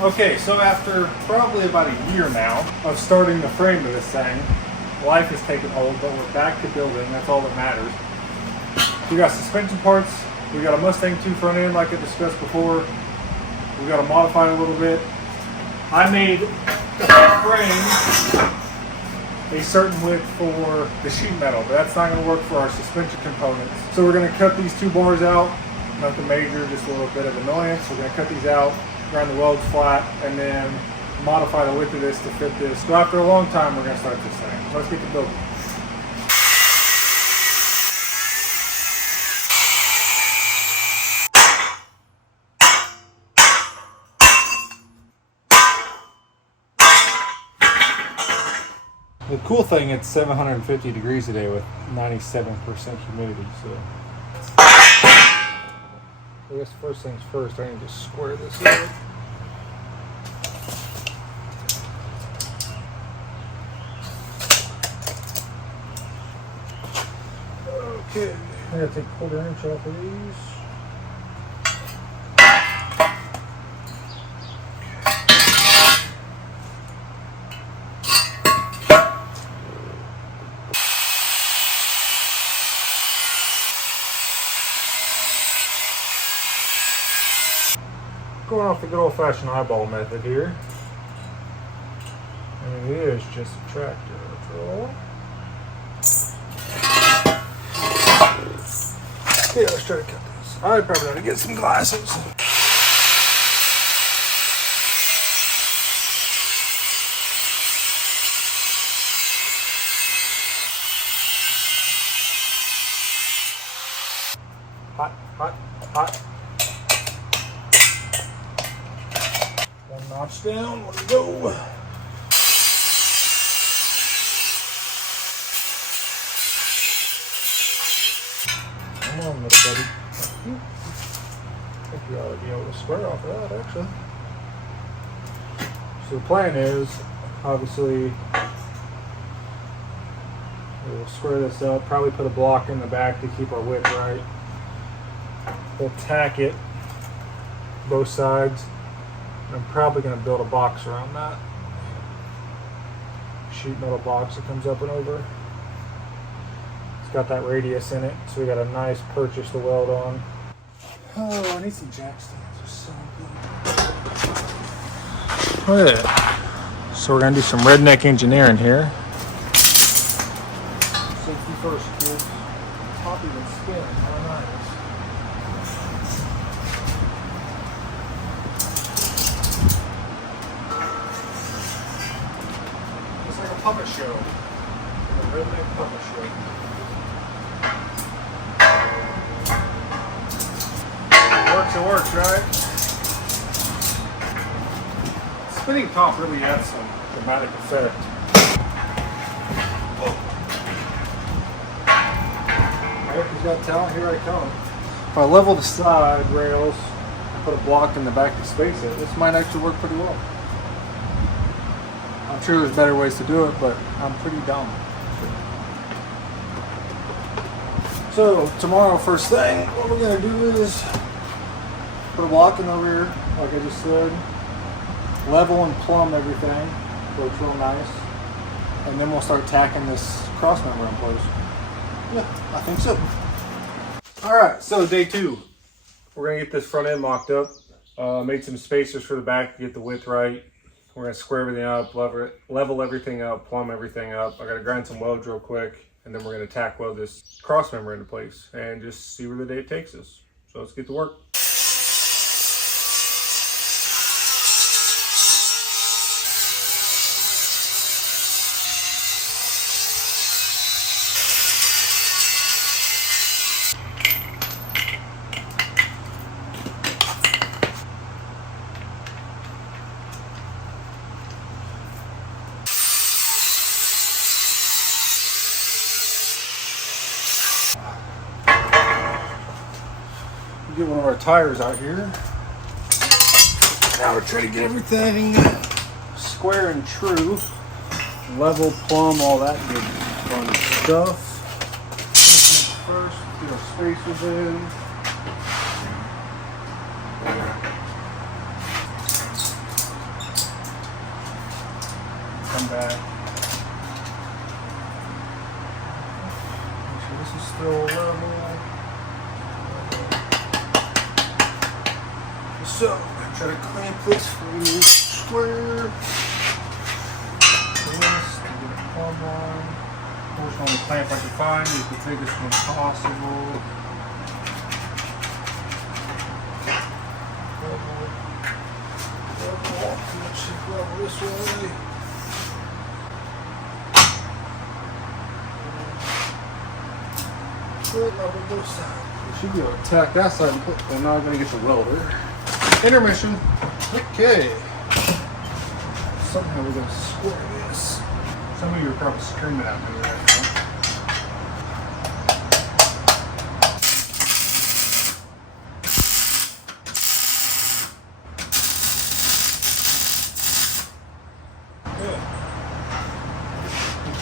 Okay, so after probably about a year now of starting the frame of this thing, life has taken hold, but we're back to building. That's all that matters. We got suspension parts. We got a Mustang 2 front end like I discussed before. We got to modify it a little bit. I made the frame a certain width for the sheet metal, but that's not going to work for our suspension components. So we're going to cut these 2 bars out. Nothing major, just a little bit of annoyance. We're going to cut these out, grind the welds flat, and then modify the width of this to fit this. So after a long time, we're going to start this thing. Let's get to building. The cool thing, it's 750 degrees today with 97% humidity, so I guess first things first, I need to square this up. Okay, I gotta take a 1/4 inch off of these. Going off the good old-fashioned eyeball method here. And it is just a tractor after all. Okay, let's try to cut this. I probably ought to get some glasses. Hot, hot, hot. One notch down, let's go. Come on, little buddy. I think we ought to be able to square off of that, actually. So the plan is, obviously, we'll square this up, probably put a block in the back to keep our width right. We'll tack it both sides. I'm probably going to build a box around that. Sheet metal box that comes up and over. It's got that radius in it, so we got a nice purchase to weld on. Oh, I need some jack stands or something. Look at that. So we're going to do some redneck engineering here. Safety first, kids. Top even spin. How nice. Puppet show. A redneck puppet show. It works, right? Spinning top really adds some dramatic effect. America's Got Talent, here I come. If I level the side rails and put a block in the back to space it, this might actually work pretty well. I'm sure there's better ways to do it, but I'm pretty dumb. So tomorrow, first thing, what we're gonna do is put a block in the rear, like I just said, level and plumb everything, so it's real nice, and then we'll start tacking this cross member in place. Yeah, I think so. All right, so day 2, we're gonna get this front end mocked up. Made some spacers for the back to get the width right. We're going to square everything up, level everything up, plumb everything up. I got to grind some welds real quick, and then we're going to tack weld this cross member into place and just see where the day takes us. So let's get to work. Get one of our tires out here. Now we're trying to get everything square and true. Level, plumb, all that good fun stuff. First, get our spacers in. back. Make sure this is still level. So, I'm going to try to clamp this frame square. This to get a plumb line. Unfortunately, the clamp I can find is the biggest one possible. Level this way. Level both sides. We should be able to tack that side and put, and now I'm going to get the welder. Intermission. Okay. Somehow we're going to square this. Some of you are probably screaming at me right now.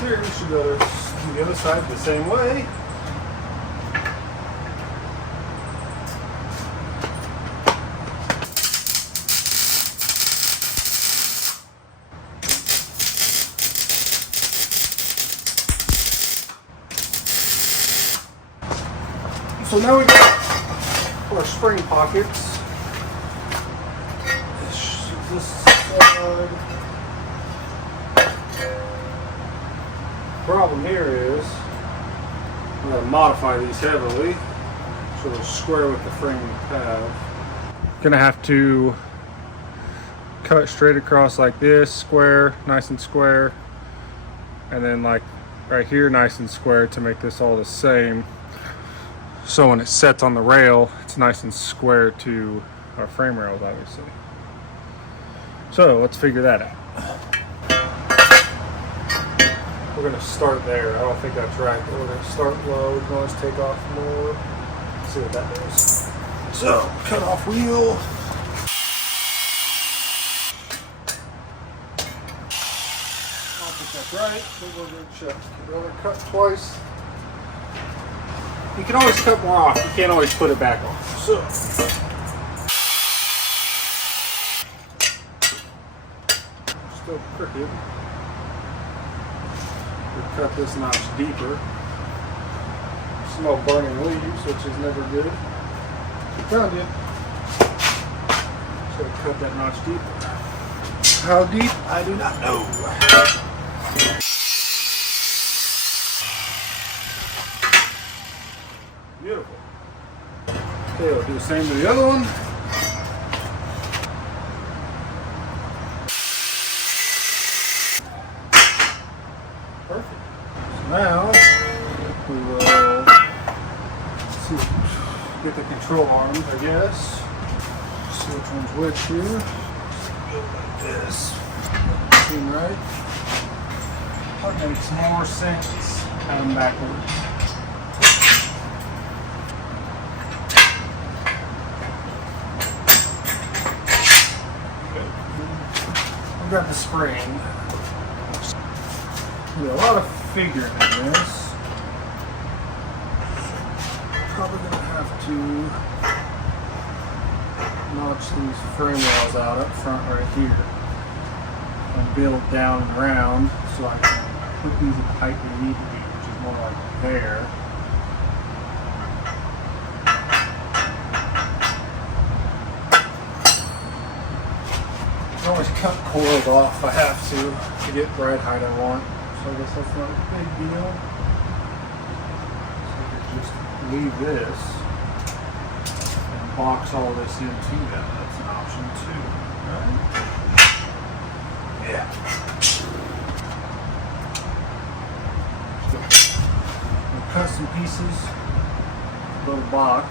Here we should go to the other side the same way. So now we got our spring pockets. This side. Problem here is I'm going to modify these heavily so they're square with the frame we have. Going to have to cut straight across like this, square, nice and square, and then like right here, nice and square to make this all the same. So when it sets on the rail, it's nice and square to our frame rails, obviously. So let's figure that out. We're going to start there. I don't think that's right, but we're going to start low. We can always take off more. Let's see what that does. So, cut off wheel. I don't think that's right, but we're going to check. We're going to cut twice. You can always cut more off. You can't always put it back on. So, still crooked. Cut this notch deeper. Smell burning leaves, which is never good. Found it. So cut that notch deeper. How deep? I do not know. Beautiful. Okay, we'll do the same to the other one. Perfect. So now we will get the control arms, I guess. See which one's which here. Go like this. Seem right. That makes more sense. Have them backwards. I've got the spring. A lot of figuring in this. Probably going to have to notch these frame rails out up front right here and build down and around so I can put these at the height they need to be, which is more like there. I can always cut coils off if I have to get the right height I want. So I guess that's not a big deal. So I could just leave this and box all this into that. That's an option too, right? Yeah. We'll cut some pieces, little box.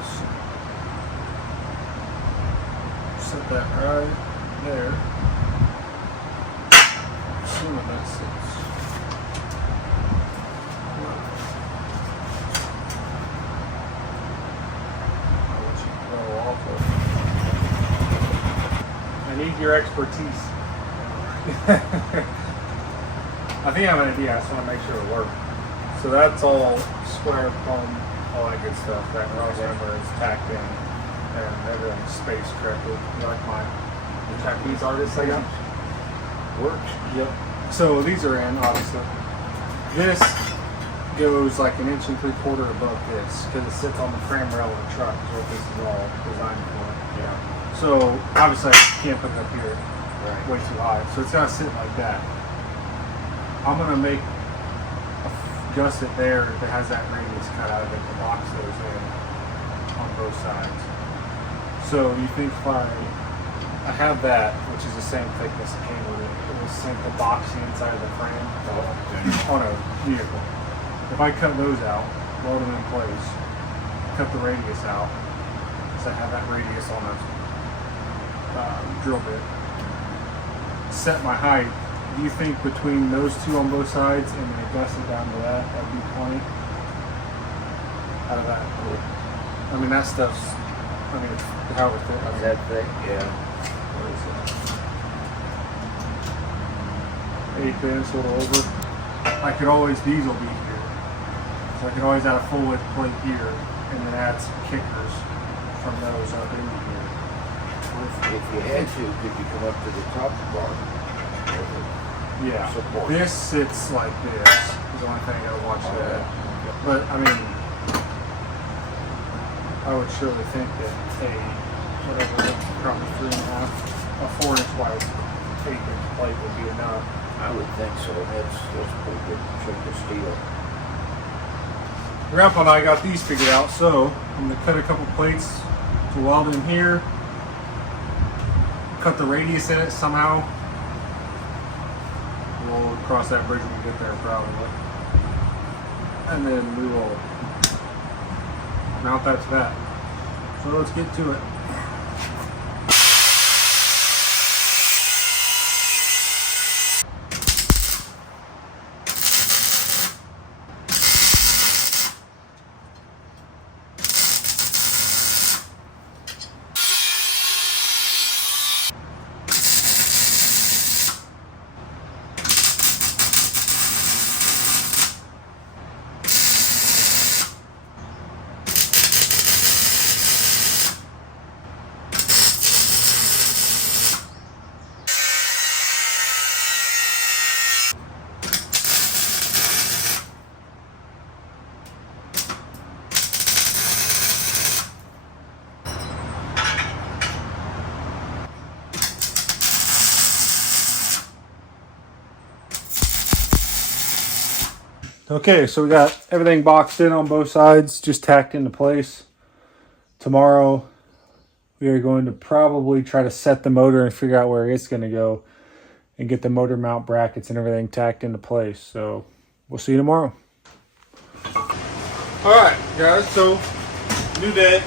Set that right there. Assuming that sits. I need your expertise. I think I have an idea. I just want to make sure it works. So that's all square plumb, all that good stuff. That hammer is tacked in and everything's spaced correctly. You like my Japanese artist I got? Works. Yep. So these are in, obviously. This goes like 1 3/4 inches above this because it sits on the frame rail of the truck. Is what this is all designed for. Yeah. So obviously I can't put it up here. Right. Way too high. So it's gotta sit like that. I'm gonna make a gusset there that has that radius cut out of it to box those in on both sides. So you think if I have that, which is the same thickness that came with it, it will sink the box inside of the frame on a vehicle. If I cut those out, weld them in place, cut the radius out, so I have that radius on a drill bit, set my height. Do you think between those two on both sides and then gusset down to that, that'd be plenty? Out of that? I mean, that stuff's, it's how it fit. Is that thick? Yeah. What is it? 1/8 inch, a little over. I could always, these will be here. So I could always add a full width plate here and then add some kickers from those up into here. If you had to, could you come up to the top of the bar? Yeah. Support. This sits like this. Is the only thing I gotta watch that. But I mean, I would surely think that whatever, probably 3.5, a 4-inch wide 8-inch plate would be enough. I would think so. That's pretty good chunk of steel. Grandpa and I got these figured out, so I'm gonna cut a couple plates to weld in here, cut the radius in it somehow. We'll cross that bridge when we get there probably. And then we will mount that to that. So let's get to it. Okay, so we got everything boxed in on both sides, just tacked into place. Tomorrow, we are going to probably try to set the motor and figure out where it's going to go and get the motor mount brackets and everything tacked into place. So we'll see you tomorrow. All right, guys, so new day.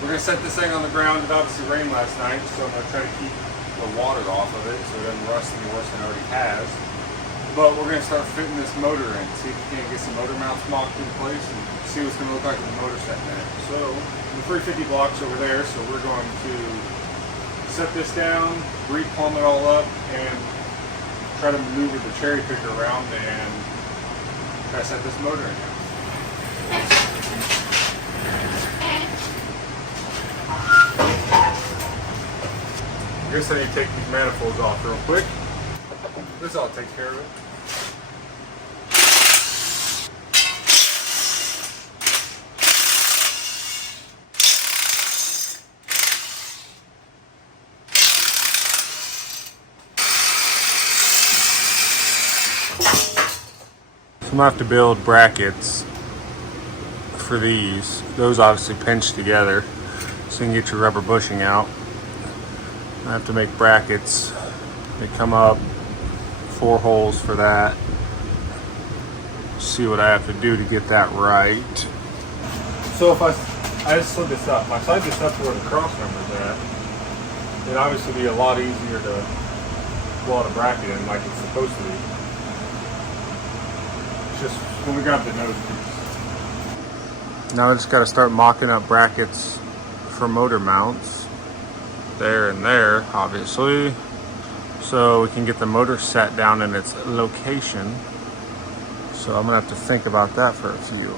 We're going to set this thing on the ground. It obviously rained last night, so I'm going to try to keep the water off of it so it doesn't rust any worse than it already has. But we're going to start fitting this motor in, see if we can get some motor mounts mocked in place and see what it's going to look like with the motor setting in it. So the 350 block's over there, so we're going to set this down, re-plumb it all up, and try to maneuver the cherry picker around and try to set this motor in. I guess I need to take these manifolds off real quick. This all takes care of it. So I'm gonna have to build brackets for these. Those obviously pinch together so you can get your rubber bushing out. I have to make brackets. They come up, 4 holes for that. See what I have to do to get that right. So if I just slid this up, if I slide this up to where the cross number's at, it'd obviously be a lot easier to weld a bracket in like it's supposed to be. It's just when we grab the nose piece. Now I just got to start mocking up brackets for motor mounts. There and there, obviously. So we can get the motor set down in its location. So I'm gonna have to think about that for a few.